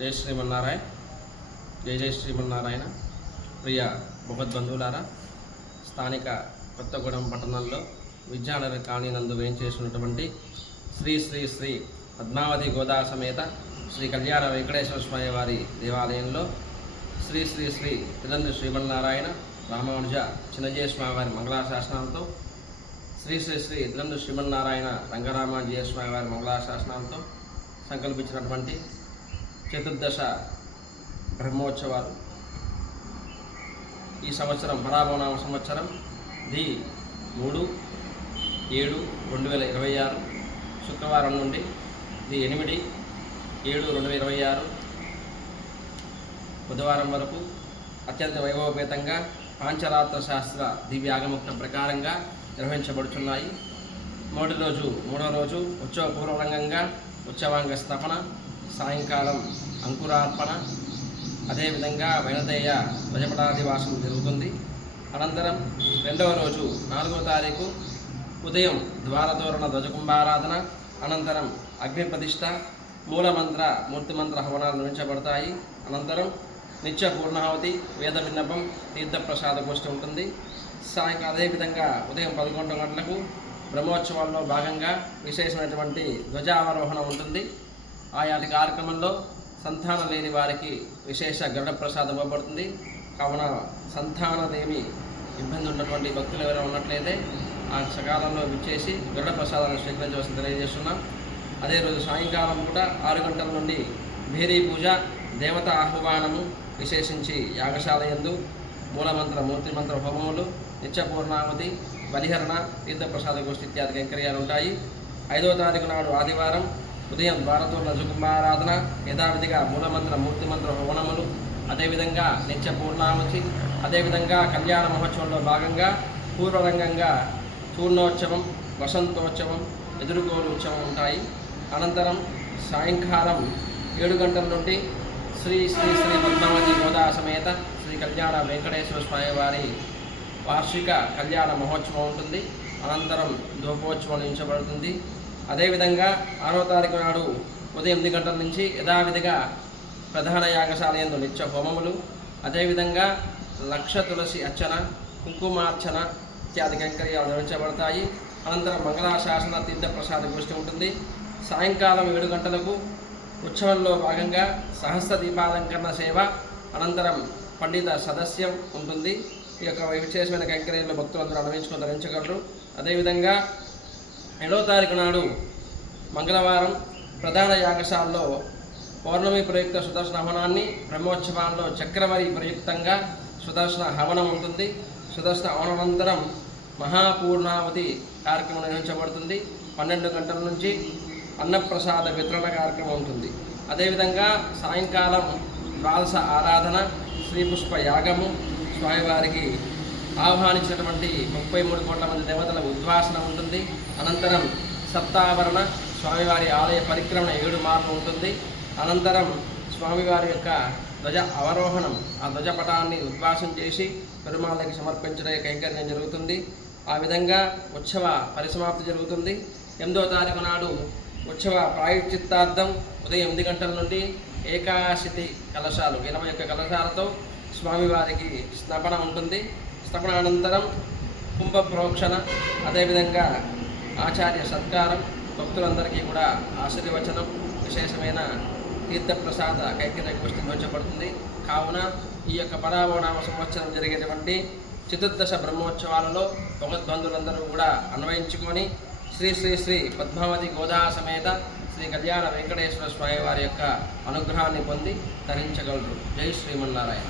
జై శ్రీమన్నారాయణ. జై జై శ్రీమన్నారాయణ. ప్రియ భగవద్బంధువులారా, స్థానిక కొత్తగూడెం పట్టణంలో విద్యానగర్ కాలనీ నందు వేయించేసినటువంటి శ్రీ శ్రీ శ్రీ పద్మావతి గోదా సమేత శ్రీ కళ్యాణ వెంకటేశ్వర స్వామి వారి దేవాలయంలో శ్రీ శ్రీ శ్రీ తిరునంది శ్రీమన్నారాయణ రామానుజ చిన్నజయ స్వామి వారి మంగళాశాసనాలతో శ్రీ శ్రీ శ్రీ తిరునంది శ్రీమన్నారాయణ రంగరామాజయ స్వామి వారి మంగళాశాసనాలతో సంకల్పించినటువంటి చతుర్దశ బ్రహ్మోత్సవాలు ఈ సంవత్సరం పరాభవనామ సంవత్సరం ది 3/7/2026 శుక్రవారం నుండి ది 8/7/2026 బుధవారం వరకు అత్యంత వైభవపేతంగా పాంచరాత్ర శాస్త్ర దివ్యాగముక్త ప్రకారంగా నిర్వహించబడుతున్నాయి. మూడో రోజు ఉత్సవ పూర్వరంగంగా ఉత్సవాంగ స్థాపన, సాయంకాలం అంకురార్పణ, అదేవిధంగా వైనతేయ ధ్వజపటాదివాసం జరుగుతుంది. అనంతరం రెండవ రోజు 4వ తారీఖు ఉదయం ద్వారతోరణ ధ్వజకుంభారాధన, అనంతరం అగ్ని ప్రతిష్ట, మూలమంత్ర మూర్తిమంత్ర హవనాలు నిర్వహించబడతాయి. అనంతరం నిత్య పూర్ణాహుతి, వేద విన్నపం, తీర్థప్రసాద గోష్ఠి ఉంటుంది. సాయంకాలం అదేవిధంగా ఉదయం 11 గంటలకు బ్రహ్మోత్సవాల్లో భాగంగా విశేషమైనటువంటి ధ్వజావరోహణ ఉంటుంది. ఆయాటి కార్యక్రమంలో సంతానం లేని వారికి విశేష గరుడ ప్రసాదం ఇవ్వబడుతుంది. కావున సంతానదేమి ఇబ్బంది ఉన్నటువంటి భక్తులు ఎవరైనా ఉన్నట్లయితే ఆ సకాలంలో విచ్చేసి గరుడ ప్రసాదాన్ని స్వీకరించవలసి తెలియజేస్తున్నాం. అదే రోజు సాయంకాలం పూట 6 గంటల నుండి భేరీ పూజ, దేవత ఆహ్వానము, విశేషించి యాగశాల యందు మూలమంత్ర మూర్తిమంత్ర హోమములు, నిత్య పూర్ణావతి, బలిహరణ, తీర్థప్రసాద గోష్ఠి ఇత్యాది కైంకర్యాలు ఉంటాయి. 5వ తారీఖు నాడు ఆదివారం ఉదయం ద్వారతోరణ ధ్వజకుంభారాధన, యథావిధిగా మూలమంత్ర మూర్తిమంత్ర హోమములు, అదేవిధంగా నిత్య పూర్ణావతి, అదేవిధంగా కళ్యాణ మహోత్సవంలో భాగంగా పూర్వరంగంగా చూర్ణోత్సవం, వసంతోత్సవం, ఎదురుగోలు ఉత్సవం ఉంటాయి. అనంతరం సాయంకాలం 7 గంటల నుండి శ్రీ శ్రీ శ్రీ పద్మావతి గోదా సమేత శ్రీ కళ్యాణ వెంకటేశ్వర స్వామి వారి వార్షిక కళ్యాణ మహోత్సవం ఉంటుంది. అనంతరం ధూపోత్సవం నిర్వహించబడుతుంది. అదేవిధంగా 6వ తారీఖు నాడు ఉదయం 8 గంటల నుంచి యథావిధిగా ప్రధాన యాగశాల యందు నిత్య హోమములు, అదేవిధంగా లక్ష తులసి అర్చన, కుంకుమార్చన ఇత్యాది కైంకర్యాలు నిర్వహించబడతాయి. అనంతరం మంగళాశాసన తీర్థప్రసాద గోష్ఠి ఉంటుంది. సాయంకాలం 7 గంటలకు ఉత్సవంలో భాగంగా సహస్ర దీపాలంకరణ సేవ, అనంతరం పండిత సదస్యం ఉంటుంది. ఈ యొక్క విశేషమైన కైంకర్యాల్లో భక్తులందరూ అనుభవించుకొని ధరించగలరు. అదేవిధంగా 7వ తారీఖు నాడు మంగళవారం ప్రధాన యాగశాలలో పౌర్ణమి ప్రయుక్త సుదర్శన హవనాన్ని, బ్రహ్మోత్సవాల్లో చక్రవరి ప్రయుక్తంగా సుదర్శన హవనం ఉంటుంది. సుదర్శన హవనానంతరం మహాపూర్ణావతి కార్యక్రమం నిర్వహించబడుతుంది. 12 గంటల నుంచి అన్నప్రసాద వితరణ కార్యక్రమం ఉంటుంది. అదేవిధంగా సాయంకాలం ద్వాదశ ఆరాధన, శ్రీపుష్ప యాగము, స్వామివారికి ఆహ్వానించినటువంటి 33 కోట్ల మంది దేవతల ఉద్వాసన ఉంటుంది. అనంతరం సప్తావరణ, స్వామివారి ఆలయ పరిక్రమణ 7 మార్లు ఉంటుంది. అనంతరం స్వామివారి యొక్క ధ్వజ అవరోహణం, ఆ ధ్వజపటాన్ని ఉద్వాసం చేసి పెరుమాళ్ళకి సమర్పించడం కైంకర్యం జరుగుతుంది. ఆ విధంగా ఉత్సవ పరిసమాప్తి జరుగుతుంది. 8వ తారీఖు నాడు ఉత్సవ ప్రాయశ్చిత్తార్థం ఉదయం 8 గంటల నుండి ఏకాశితి కలశాలు 21 కలశాలతో స్వామివారికి స్నపన ఉంటుంది. స్నపన అనంతరం కుంభ ప్రోక్షణ, అదేవిధంగా ఆచార్య సత్కారం, భక్తులందరికీ కూడా ఆశీర్వచనం, విశేషమైన తీర్థప్రసాద కైంకర్య గోష్ఠి నిర్వహించబడుతుంది. కావున ఈ యొక్క పరాభవనామ సంవత్సరం జరిగేటువంటి చతుర్దశ బ్రహ్మోత్సవాలలో భగవద్బంధువులందరూ కూడా అన్వయించుకొని శ్రీ శ్రీ శ్రీ పద్మావతి గోదా సమేత శ్రీ కళ్యాణ వెంకటేశ్వర స్వామి వారి యొక్క అనుగ్రహాన్ని పొంది తరించగలరు. జై శ్రీమన్నారాయణ.